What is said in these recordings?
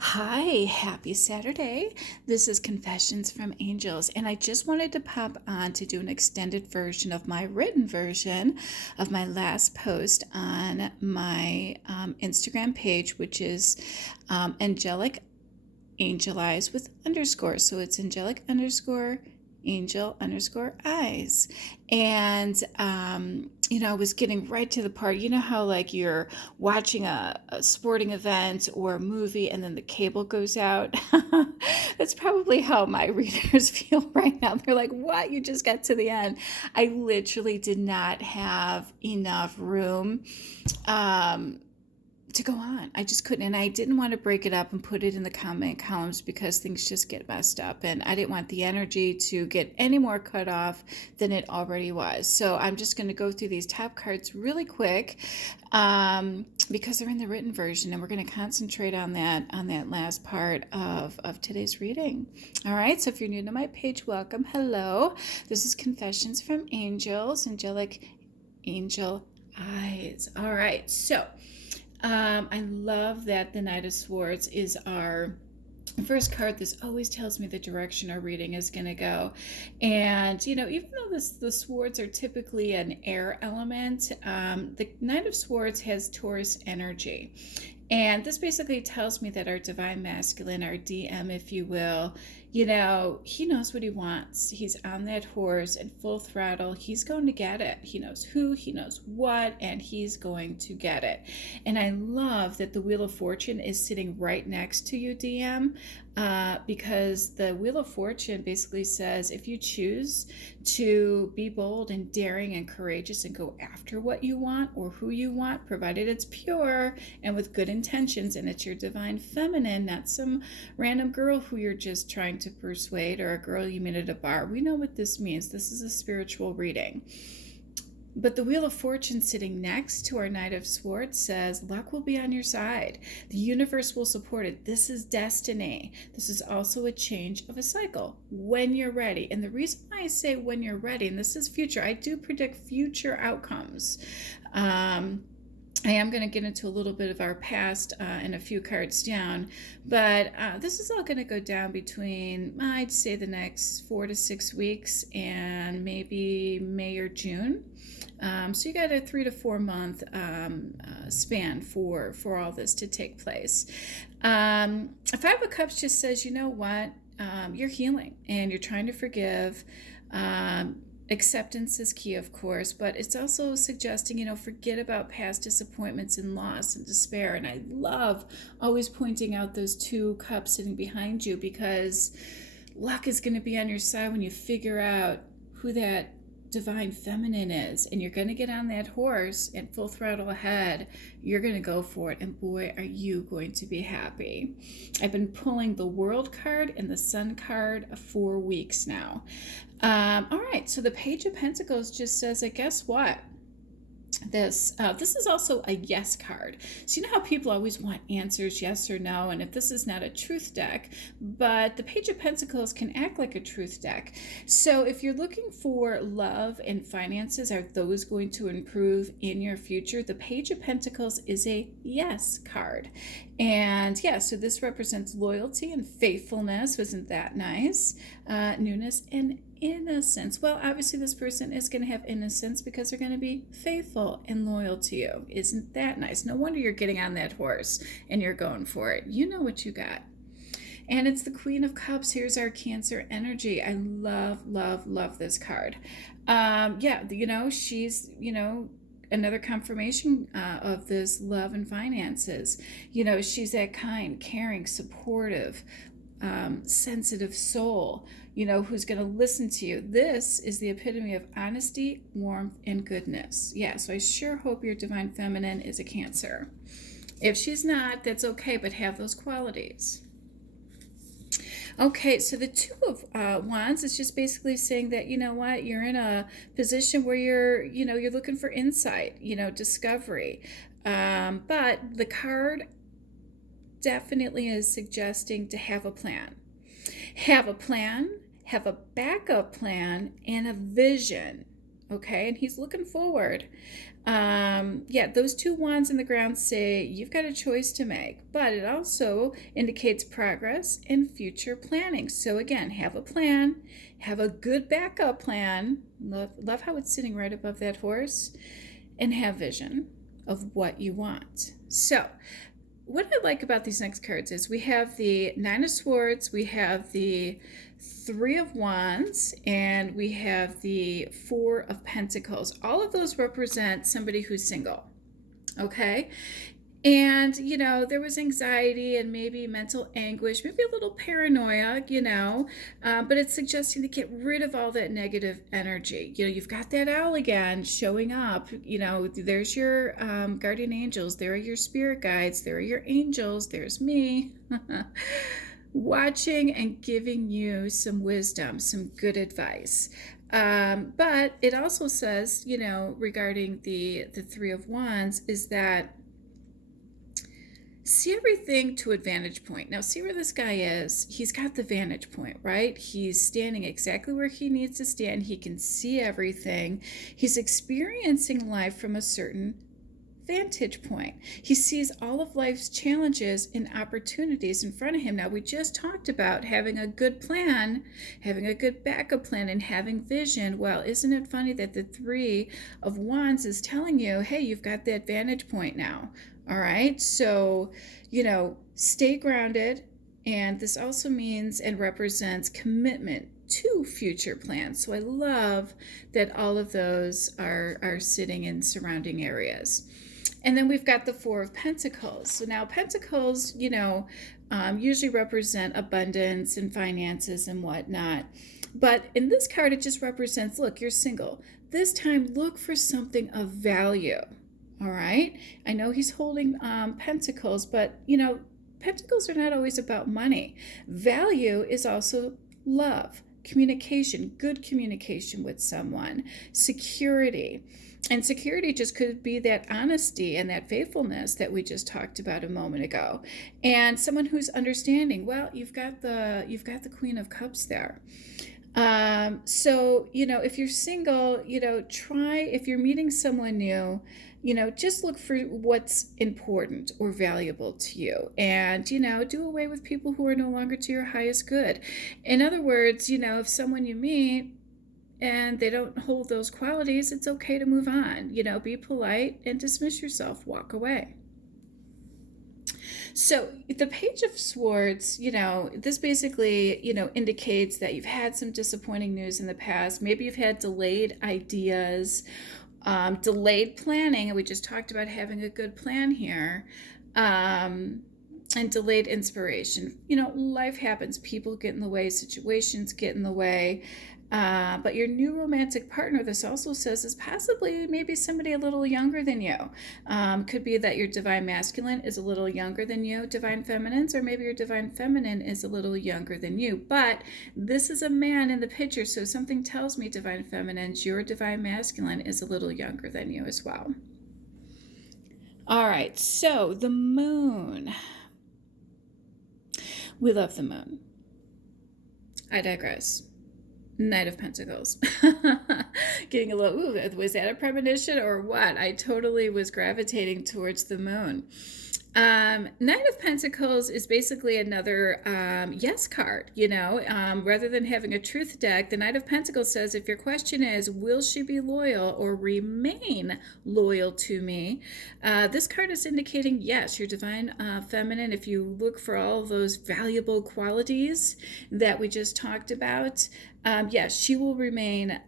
Hi, happy Saturday. This is Confessions from Angels, and I just wanted to pop on to do an extended version of my written version of my last post on my Instagram page, which is angelic angel eyes with underscore. So it's angelic underscore angel underscore eyes. And, I was getting right to the part. You know how, like, you're watching a sporting event or a movie and then the cable goes out? That's probably how my readers feel right now. They're like, what? You just got to the end. I literally did not have enough room. Um, to go on. I just couldn't. And I didn't want to break it up and put it in the comment columns because things just get messed up. And I didn't want the energy to get any more cut off than it already was. So I'm just going to go through these top cards really quick because they're in the written version. And we're going to concentrate on that last part of today's reading. All right. So if you're new to my page, welcome. Hello. This is Confessions from Angels, Angelic Angel Eyes. All right. So I love that the Knight of Swords is our first card. This always tells me the direction our reading is going to go. And, even though the swords are typically an air element, the Knight of Swords has Taurus energy. And this basically tells me that our divine masculine, our DM, if you will, he knows what he wants. He's on that horse in full throttle. He's going to get it. He knows who, he knows what, and he's going to get it. And I love that the Wheel of Fortune is sitting right next to you, DM, because the Wheel of Fortune basically says if you choose to be bold and daring and courageous and go after what you want or who you want, provided it's pure and with good intentions, and it's your divine feminine, not some random girl who you're just trying to persuade or a girl you meet at a bar. We know what this means. This is a spiritual reading. But the Wheel of Fortune sitting next to our Knight of Swords says luck will be on your side. The universe will support it. This is destiny. This is also a change of a cycle when you're ready. And the reason why I say when you're ready, and this is future, I do predict future outcomes. I am going to get into a little bit of our past and a few cards down, but this is all going to go down between, I'd say, the next 4 to 6 weeks and maybe May or June. So you got a 3 to 4 month span for all this to take place. Five of Cups just says, you know what, you're healing and you're trying to forgive. Acceptance is key, of course, but it's also suggesting, forget about past disappointments and loss and despair. And I love always pointing out those two cups sitting behind you, because luck is going to be on your side when you figure out who that divine feminine is, and you're going to get on that horse and full throttle ahead. You're going to go for it, and boy, are you going to be happy. I've been pulling the World card and the Sun card for weeks now. All right, so the Page of Pentacles just says, guess what? This is also a yes card. So you know how people always want answers, yes or no, and if this is not a truth deck, but the Page of Pentacles can act like a truth deck. So if you're looking for love and finances, are those going to improve in your future? The Page of Pentacles is a yes card. And yeah, so this represents loyalty and faithfulness. Isn't that nice? Newness and innocence. Well, obviously this person is going to have innocence because they're going to be faithful and loyal to you. Isn't that nice? No wonder you're getting on that horse and you're going for it. You know what you got. And it's the Queen of Cups. Here's our Cancer energy. I love, love, love this card. She's, another confirmation of this love and finances. She's that kind, caring, supportive, sensitive soul, who's going to listen to you. This is the epitome of honesty, warmth, and goodness. Yeah, so I sure hope your divine feminine is a Cancer. If she's not, that's okay, but have those qualities. Okay, so the Two of Wands is just basically saying that, you're in a position where you're looking for insight, discovery. But the card definitely is suggesting to have a plan. Have a plan, have a backup plan, and a vision. okay? And he's looking forward. Yeah, those two wands in the ground say you've got a choice to make, but it also indicates progress and future planning. So again, have a plan, have a good backup plan. Love how it's sitting right above that horse, and have vision of what you want. So what I like about these next cards is we have the Nine of Swords, we have the Three of Wands, and we have the Four of Pentacles. All of those represent somebody who's single, okay? And, you know, there was anxiety and maybe mental anguish, maybe a little paranoia, you know, but it's suggesting to get rid of all that negative energy. You know, you've got that owl again showing up, you know, there's your guardian angels, there are your spirit guides, there are your angels, there's me. Watching and giving you some wisdom, some good advice. But it also says, you know, regarding the Three of Wands is that see everything to a vantage point. Now, see where this guy is. He's got the vantage point, right? He's standing exactly where he needs to stand. He can see everything. He's experiencing life from a certain vantage point. He sees all of life's challenges and opportunities in front of him. Now, we just talked about having a good plan, having a good backup plan, and having vision. Well, isn't it funny that the Three of Wands is telling you, hey, you've got that vantage point now. All right, so, you know, stay grounded. And this also means and represents commitment to future plans. So I love that all of those are sitting in surrounding areas. And then we've got the Four of Pentacles. So now Pentacles, you know, usually represent abundance and finances and whatnot. But in this card, it just represents, look, you're single. This time, look for something of value. All right. I know he's holding pentacles, but, you know, pentacles are not always about money. Value is also love, communication, good communication with someone, security. And security just could be that honesty and that faithfulness that we just talked about a moment ago. And someone who's understanding. Well, you've got the Queen of Cups there. So, you know, if you're single, you know, try, if you're meeting someone new, you know, just look for what's important or valuable to you, and, you know, do away with people who are no longer to your highest good. In other words, you know, if someone you meet and they don't hold those qualities, it's okay to move on. You know, be polite and dismiss yourself, walk away. So the Page of Swords, you know, this basically, you know, indicates that you've had some disappointing news in the past. Maybe you've had delayed ideas, delayed planning, and we just talked about having a good plan here, and delayed inspiration. You know, life happens. People get in the way, situations get in the way. But your new romantic partner, this also says, is possibly maybe somebody a little younger than you. Could be that your divine masculine is a little younger than you, divine feminines, or maybe your divine feminine is a little younger than you. But this is a man in the picture, so something tells me, divine feminines, your divine masculine is a little younger than you as well. All right, so the moon. We love the moon. I digress. Knight of Pentacles. Getting a little, ooh, was that a premonition or what? I totally was gravitating towards the moon. Knight of Pentacles is basically another yes card, you know. Rather than having a truth deck, the Knight of Pentacles says, if your question is, will she be loyal or remain loyal to me? This card is indicating, yes, your divine feminine, if you look for all of those valuable qualities that we just talked about, yes, she will remain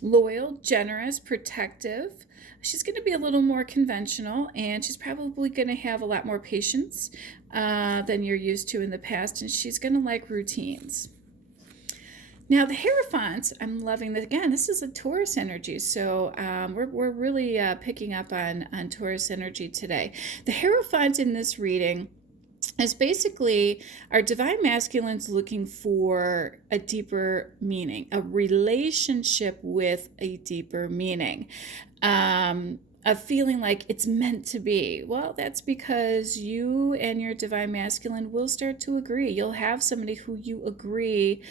loyal, generous, protective. She's going to be a little more conventional, and she's probably going to have a lot more patience than you're used to in the past, and she's going to like routines. Now, the Hierophant, I'm loving this. Again, this is a Taurus energy, so we're really picking up on Taurus energy today. The Hierophant in this reading is basically our divine masculines looking for a deeper meaning, a relationship with a deeper meaning, a feeling like it's meant to be. Well, that's because you and your divine masculine will start to agree. You'll have somebody who you agree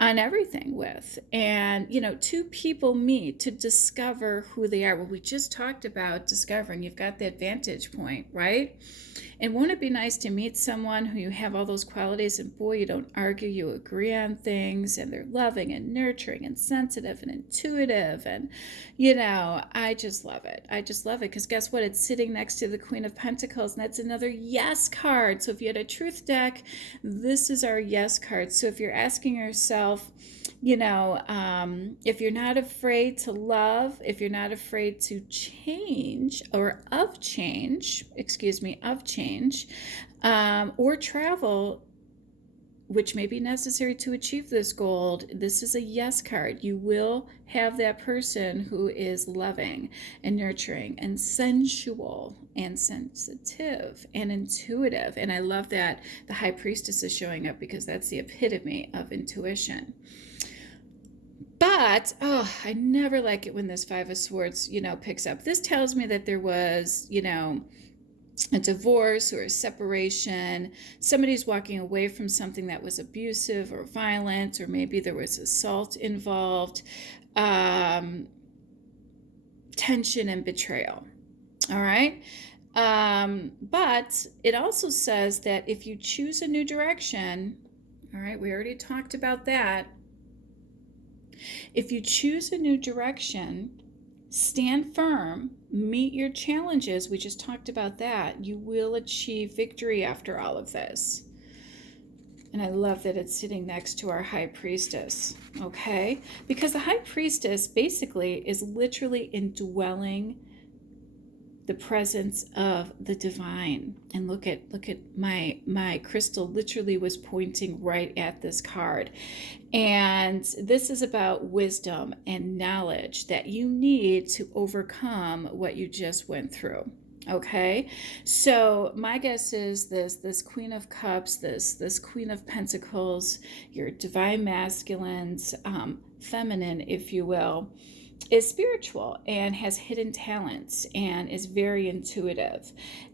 on everything with. And, two people meet to discover who they are. Well, we just talked about discovering. You've got that vantage point, right? And won't it be nice to meet someone who you have all those qualities and boy, you don't argue, you agree on things and they're loving and nurturing and sensitive and intuitive. And, I just love it. I just love it because guess what? It's sitting next to the Queen of Pentacles and that's another yes card. So if you had a truth deck, this is our yes card. So if you're asking yourself, if you're not afraid to love, if you're not afraid to change or of change, or travel, which may be necessary to achieve this goal, this is a yes card. You will have that person who is loving and nurturing and sensual and sensitive and intuitive. And I love that the High Priestess is showing up because that's the epitome of intuition. But, I never like it when this Five of Swords, picks up. This tells me that there was, a divorce or a separation. Somebody's walking away from something that was abusive or violent, or maybe there was assault involved, tension and betrayal. All right. But it also says that if you choose a new direction, all right, we already talked about that. If you choose a new direction, stand firm, meet your challenges, we just talked about that, you will achieve victory after all of this. And I love that it's sitting next to our High Priestess, okay? Because the High Priestess basically is literally indwelling the presence of the divine. And look at my crystal literally was pointing right at this card. And this is about wisdom and knowledge that you need to overcome what you just went through. Okay, so my guess is this Queen of Cups, this Queen of Pentacles, your divine masculines, feminine, if you will, is spiritual and has hidden talents and is very intuitive.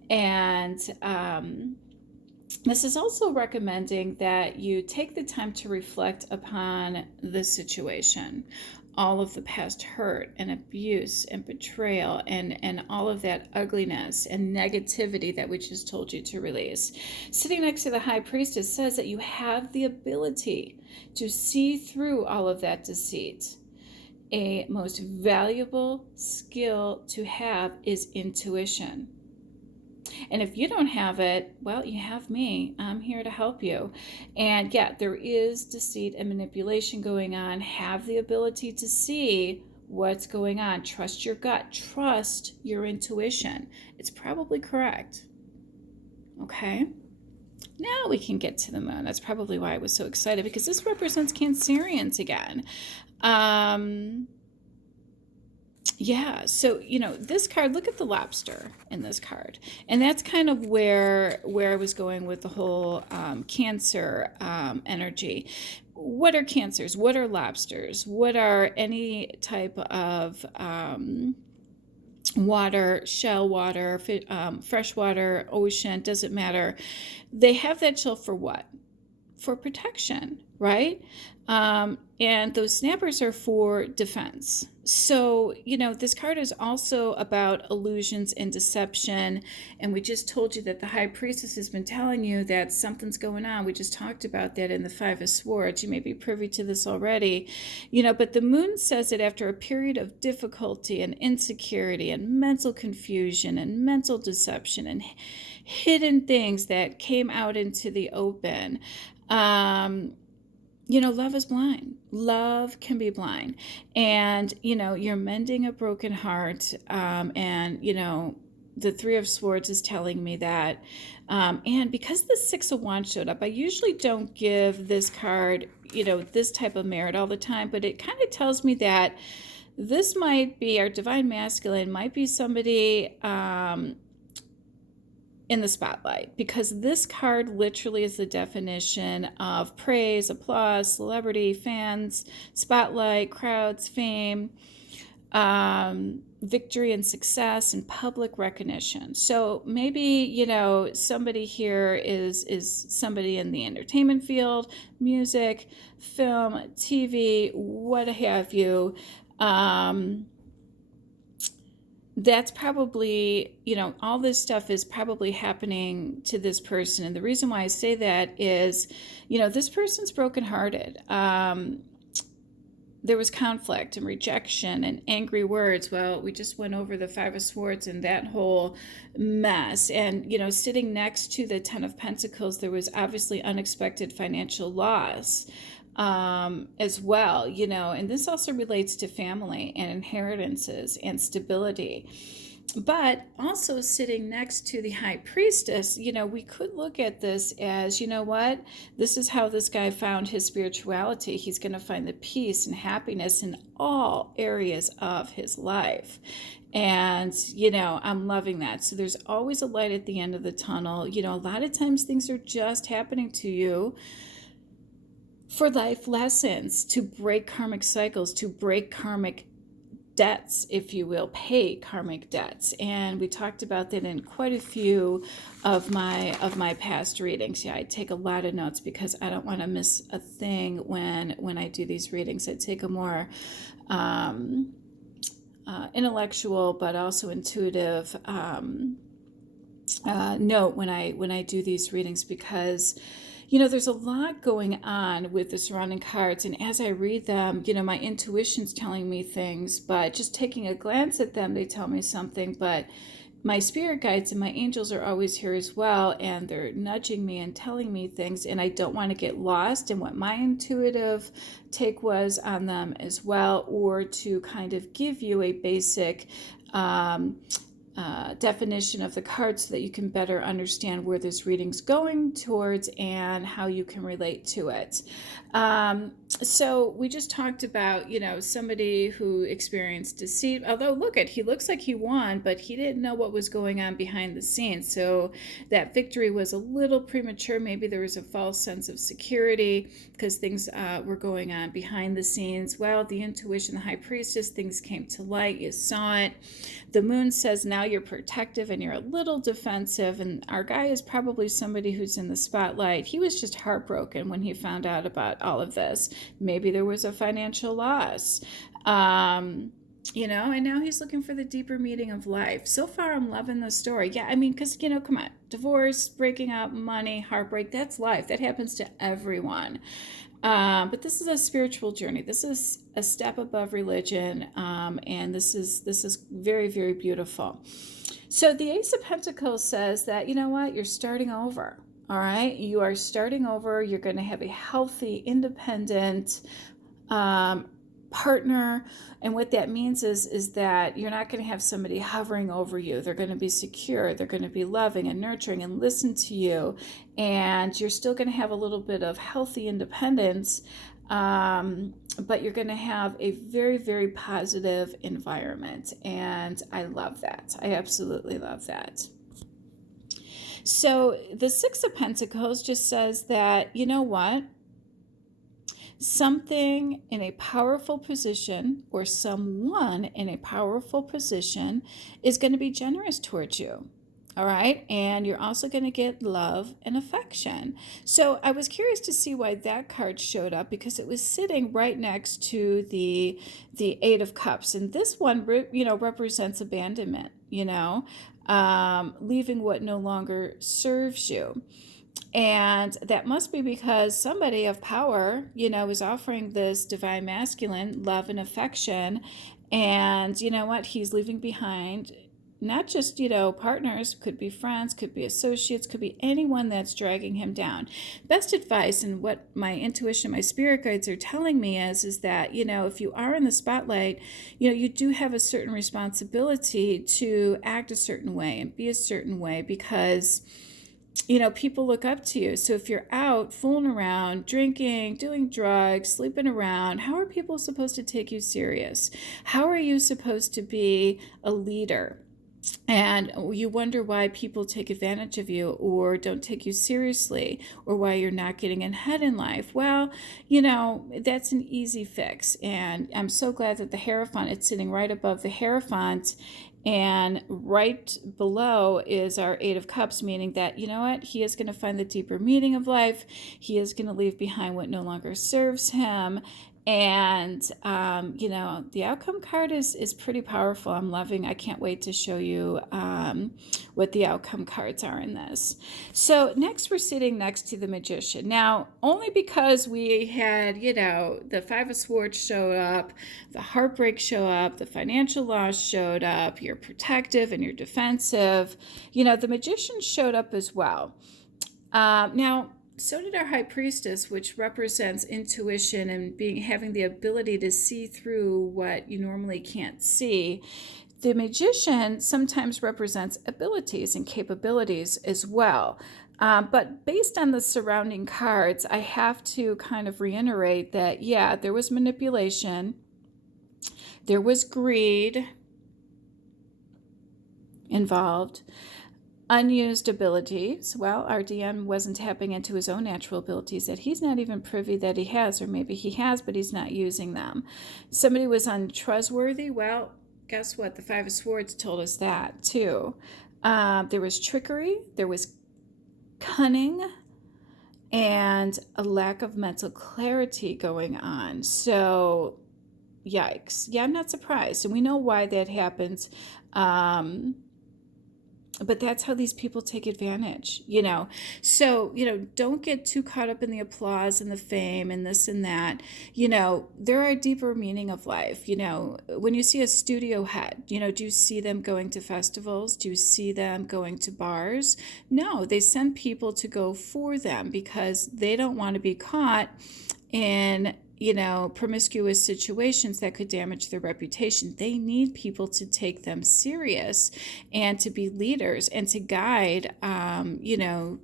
And this is also recommending that you take the time to reflect upon the situation, all of the past hurt and abuse and betrayal and all of that ugliness and negativity that we just told you to release. Sitting next to the High Priestess says that you have the ability to see through all of that deceit. A most valuable skill to have is intuition. And if you don't have it, well, you have me. I'm here to help you. And yeah, there is deceit and manipulation going on. Have the ability to see what's going on. Trust your gut. Trust your intuition. It's probably correct. Okay? Now we can get to the moon. That's probably why I was so excited, because this represents Cancerians again. Yeah, so, this card, look at the lobster in this card. And that's kind of where I was going with the whole Cancer energy. What are Cancers? What are lobsters? What are any type of water, shell water, freshwater, ocean, doesn't matter. They have that shell for what? For protection, right? And those snappers are for defense. So, this card is also about illusions and deception. And we just told you that the High Priestess has been telling you that something's going on. We just talked about that in the Five of Swords. You may be privy to this already. But the moon says that after a period of difficulty and insecurity and mental confusion and mental deception and hidden things that came out into the open, love is blind. Love can be blind. And, you're mending a broken heart. And, the Three of Swords is telling me that. And because the Six of Wands showed up, I usually don't give this card, this type of merit all the time. But it kind of tells me that this might be, our divine masculine might be somebody in the spotlight, because this card literally is the definition of praise, applause, celebrity, fans, spotlight, crowds, fame. victory and success and public recognition. So maybe, you know, somebody here is somebody in the entertainment field, music, film, TV, what have you. That's probably, you know, all this stuff is probably happening to this person. And the reason why I say that is, you know, this person's brokenhearted. There was conflict and rejection and angry words. Well, we just went over the Five of Swords and that whole mess. And, you know, sitting next to the Ten of Pentacles, there was obviously unexpected financial loss as well, you know, and this also relates to family and inheritances and stability. But also sitting next to the High Priestess, you know, we could look at this as, you know what, this is how this guy found his spirituality. He's going to find the peace and happiness in all areas of his life. And, you know, I'm loving that. So there's always a light at the end of the tunnel. You know, a lot of times things are just happening to you for life lessons, to break karmic cycles, to break karmic debts, if you will, pay karmic debts. And we talked about that in quite a few of my past readings. Yeah, I take a lot of notes because I don't want to miss a thing when I do these readings. I take a more intellectual but also intuitive note when I do these readings, because you know, there's a lot going on with the surrounding cards, and as I read them, you know, my intuition's telling me things, but just taking a glance at them, they tell me something. But my spirit guides and my angels are always here as well, and they're nudging me and telling me things, and I don't want to get lost in what my intuitive take was on them as well, or to kind of give you a basic definition of the card so that you can better understand where this reading's going towards and how you can relate to it. So we just talked about, you know, somebody who experienced deceit, although he looks like he won, but he didn't know what was going on behind the scenes. So that victory was a little premature. Maybe there was a false sense of security because things were going on behind the scenes. Well, the intuition, the High Priestess, things came to light. You saw it. The moon says now you're protective and you're a little defensive. And our guy is probably somebody who's in the spotlight. He was just heartbroken when he found out about all of this. Maybe there was a financial loss, you know, and now he's looking for the deeper meaning of life. So far, I'm loving the story. Yeah, I mean, because, you know, come on, divorce, breaking up, money, heartbreak, that's life. That happens to everyone. But this is a spiritual journey. This is a step above religion, and this is very, very beautiful. So the Ace of Pentacles says that, you know what, you're starting over. All right, you are starting over. You're going to have a healthy, independent partner, and what that means is that you're not going to have somebody hovering over you. They're going to be secure. They're going to be loving and nurturing and listen to you, and you're still going to have a little bit of healthy independence, but you're going to have a very, very positive environment, and I love that. I absolutely love that. So the Six of Pentacles just says that, you know what? Something in a powerful position or someone in a powerful position is going to be generous towards you. All right. And you're also going to get love and affection. So I was curious to see why that card showed up, because it was sitting right next to the Eight of Cups. And this one, you know, represents abandonment, you know, leaving what no longer serves you. And that must be because somebody of power, you know, is offering this divine masculine love and affection. And you know what? He's leaving behind not just, you know, partners, could be friends, could be associates, could be anyone that's dragging him down. Best advice, and what my intuition, my spirit guides are telling me is that, you know, if you are in the spotlight, you know, you do have a certain responsibility to act a certain way and be a certain way, because you know, people look up to you. So if you're out fooling around, drinking, doing drugs, sleeping around, how are people supposed to take you serious? How are you supposed to be a leader? And you wonder why people take advantage of you or don't take you seriously, or why you're not getting ahead in life. Well, that's an easy fix. And I'm so glad that the Hierophant, it's sitting right above the Hierophant. And right below is our Eight of Cups, meaning that, you know what? He is going to find the deeper meaning of life. He is going to leave behind what no longer serves him. And, the outcome card is pretty powerful. I'm loving, I can't wait to show you what the outcome cards are in this. So next we're sitting next to the Magician. Now, only because we had, the Five of Swords showed up, the heartbreak showed up, the financial loss showed up, you're protective and you're defensive. The Magician showed up as well. Now, so did our High Priestess, which represents intuition and having the ability to see through what you normally can't see. The Magician sometimes represents abilities and capabilities as well. But based on the surrounding cards, I have to kind of reiterate that, yeah, there was manipulation, there was greed involved, unused abilities. Well, our DM wasn't tapping into his own natural abilities that he's not even privy that he has, or maybe he has, but he's not using them. Somebody was untrustworthy. Well, guess what? The Five of Swords told us that too. There was trickery, there was cunning, and a lack of mental clarity going on. So, yikes. Yeah, I'm not surprised. And we know why that happens. But that's how these people take advantage, So, don't get too caught up in the applause and the fame and this and that. There are a deeper meaning of life. When you see a studio head, do you see them going to festivals? Do you see them going to bars? No, they send people to go for them because they don't want to be caught in promiscuous situations that could damage their reputation. They need people to take them serious and to be leaders and to guide,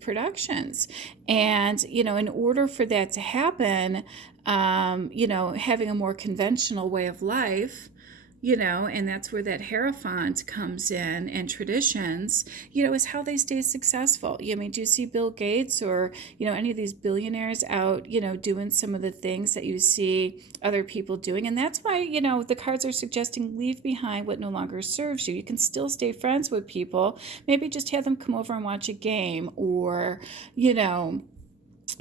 productions. And, in order for that to happen, having a more conventional way of life, and that's where that Hierophant comes in, and traditions, is how they stay successful. Do you see Bill Gates or, any of these billionaires out, doing some of the things that you see other people doing? And that's why, the cards are suggesting leave behind what no longer serves you. You can still stay friends with people. Maybe just have them come over and watch a game, or,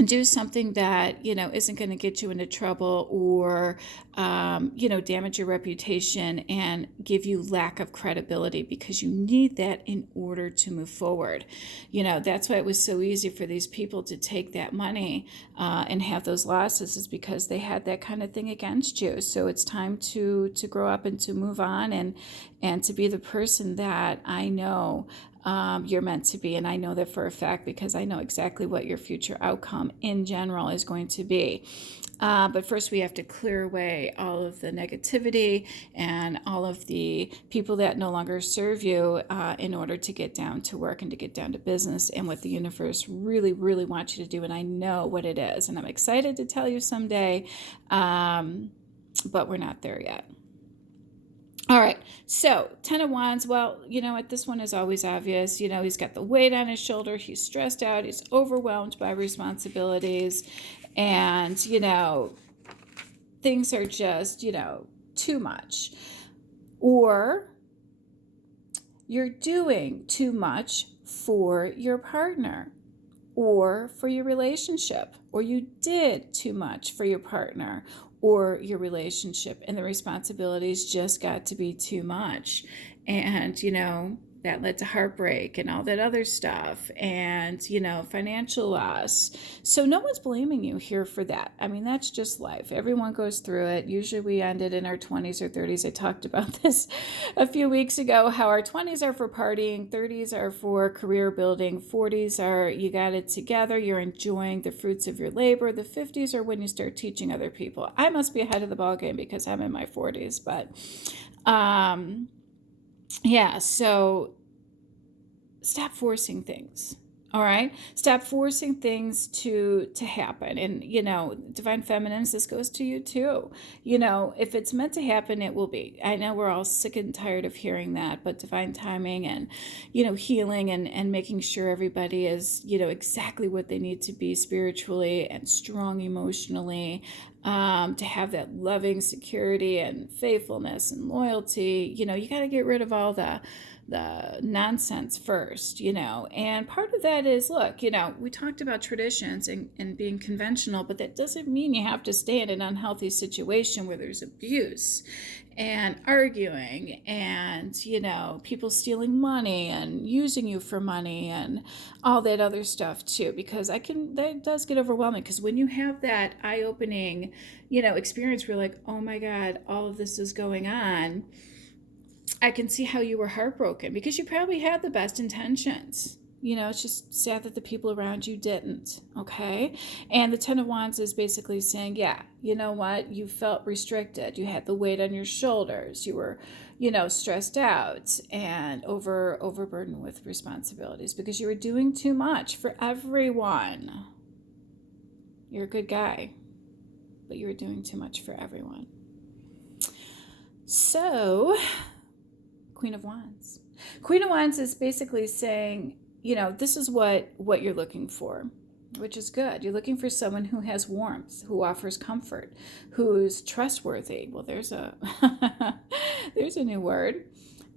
do something that isn't going to get you into trouble, or damage your reputation and give you lack of credibility, because you need that in order to move forward. That's why it was so easy for these people to take that money and have those losses, is because they had that kind of thing against you. So it's time to grow up and to move on, and to be the person that I know you're meant to be. And I know that for a fact, because I know exactly what your future outcome in general is going to be. But first we have to clear away all of the negativity and all of the people that no longer serve you in order to get down to work and to get down to business and what the universe really, really wants you to do. And I know what it is. And I'm excited to tell you someday, but we're not there yet. All right, so 10 of Wands. Well, what, this one is always obvious. He's got the weight on his shoulder. He's stressed out. He's overwhelmed by responsibilities. And, things are just, too much. Or you're doing too much for your partner or for your relationship, or you did too much for your partner or your relationship, and the responsibilities just got to be too much. And, that led to heartbreak and all that other stuff, and, financial loss. So no one's blaming you here for that. I mean, that's just life. Everyone goes through it. Usually we end it in our 20s or 30s. I talked about this a few weeks ago, how our 20s are for partying, 30s are for career building, 40s are you got it together, you're enjoying the fruits of your labor, the 50s are when you start teaching other people. I must be ahead of the ballgame because I'm in my 40s, but yeah, so stop forcing things. All right. Stop forcing things to happen. And divine feminines, this goes to you too. If it's meant to happen, it will be. I know we're all sick and tired of hearing that, but divine timing and healing and making sure everybody is exactly what they need to be spiritually and strong emotionally, to have that loving security and faithfulness and loyalty. You got to get rid of all the nonsense first, and part of that is, look, we talked about traditions and being conventional, but that doesn't mean you have to stay in an unhealthy situation where there's abuse and arguing and, people stealing money and using you for money and all that other stuff too, because that does get overwhelming, because when you have that eye-opening, experience where you're like, oh my God, all of this is going on, I can see how you were heartbroken, because you probably had the best intentions. It's just sad that the people around you didn't, okay? And the Ten of Wands is basically saying, yeah, you know what? You felt restricted. You had the weight on your shoulders. You were, stressed out and overburdened with responsibilities because you were doing too much for everyone. You're a good guy, but you were doing too much for everyone. So, Queen of Wands. Queen of Wands is basically saying, this is what you're looking for, which is good. You're looking for someone who has warmth, who offers comfort, who's trustworthy. Well, there's a there's a new word.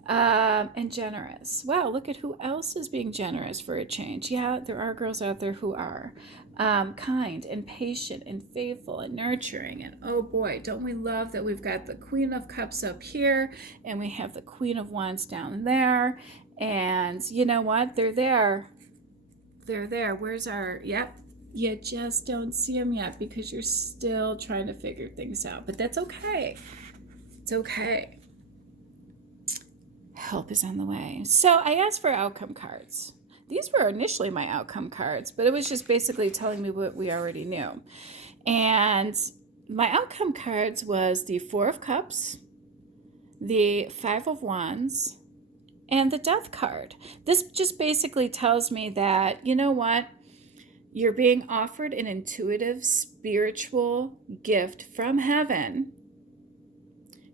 And generous. Wow, look at who else is being generous for a change. Yeah, there are girls out there who are kind and patient and faithful and nurturing. And oh boy, don't we love that we've got the Queen of Cups up here and we have the Queen of Wands down there. And you know what? They're there. They're there. Where's our, yep. You just don't see them yet because you're still trying to figure things out. But that's okay. It's okay. Help is on the way. So I asked for outcome cards. These were initially my outcome cards, but it was just basically telling me what we already knew. And my outcome cards was the Four of Cups, the Five of Wands, and the Death card. This just basically tells me that, you know what? You're being offered an intuitive, spiritual gift from heaven.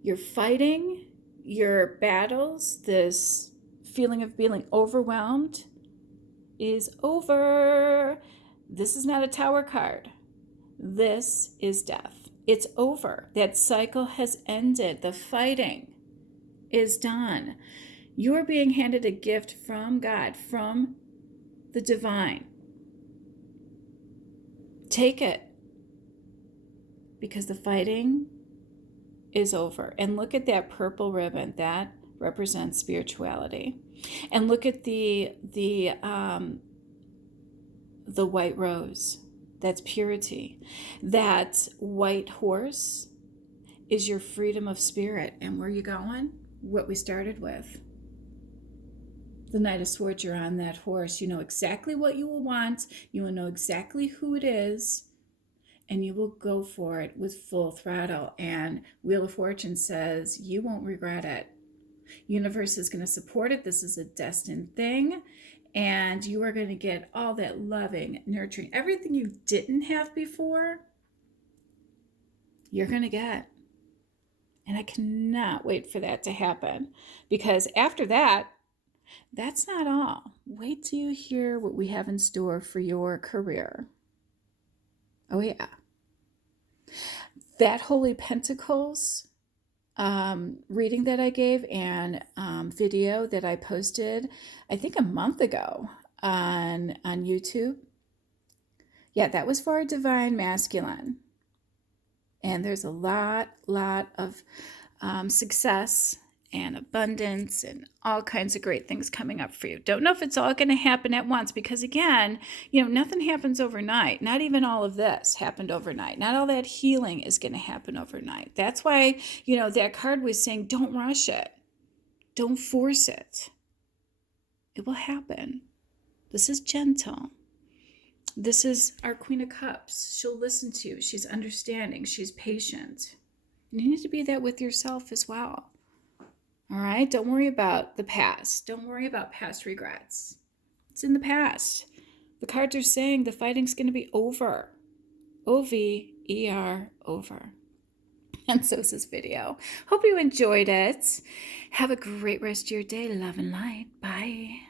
You're fighting your battles. This feeling of being overwhelmed is over. This is not a Tower card. This is death. It's over. That cycle has ended. The fighting is done. You are being handed a gift from God, from the divine. Take it, because the fighting is over. And look at that purple ribbon. That represents spirituality. And look at the white rose. That's purity. That white horse is your freedom of spirit. And where are you going? What we started with. The Knight of Swords, you're on that horse. You know exactly what you will want. You will know exactly who it is. And you will go for it with full throttle. And Wheel of Fortune says you won't regret it. Universe is going to support it. This is a destined thing. And you are going to get all that loving, nurturing, everything you didn't have before, you're going to get. And I cannot wait for that to happen. Because after that, that's not all. Wait till you hear what we have in store for your career. Oh, yeah. That Holy Pentacles reading that I gave and video that I posted, I think a month ago on YouTube. Yeah, that was for our divine masculine. And there's a lot of success and abundance and all kinds of great things coming up for you. Don't know if it's all going to happen at once, because again, nothing happens overnight. Not even all of this happened overnight. Not all that healing is going to happen overnight. That's why, that card was saying, don't rush it. Don't force it. It will happen. This is gentle. This is our Queen of Cups. She'll listen to you. She's understanding. She's patient. You need to be that with yourself as well. All right? Don't worry about the past. Don't worry about past regrets. It's in the past. The cards are saying the fighting's going to be over. O-V-E-R, over. And so is this video. Hope you enjoyed it. Have a great rest of your day. Love and light. Bye.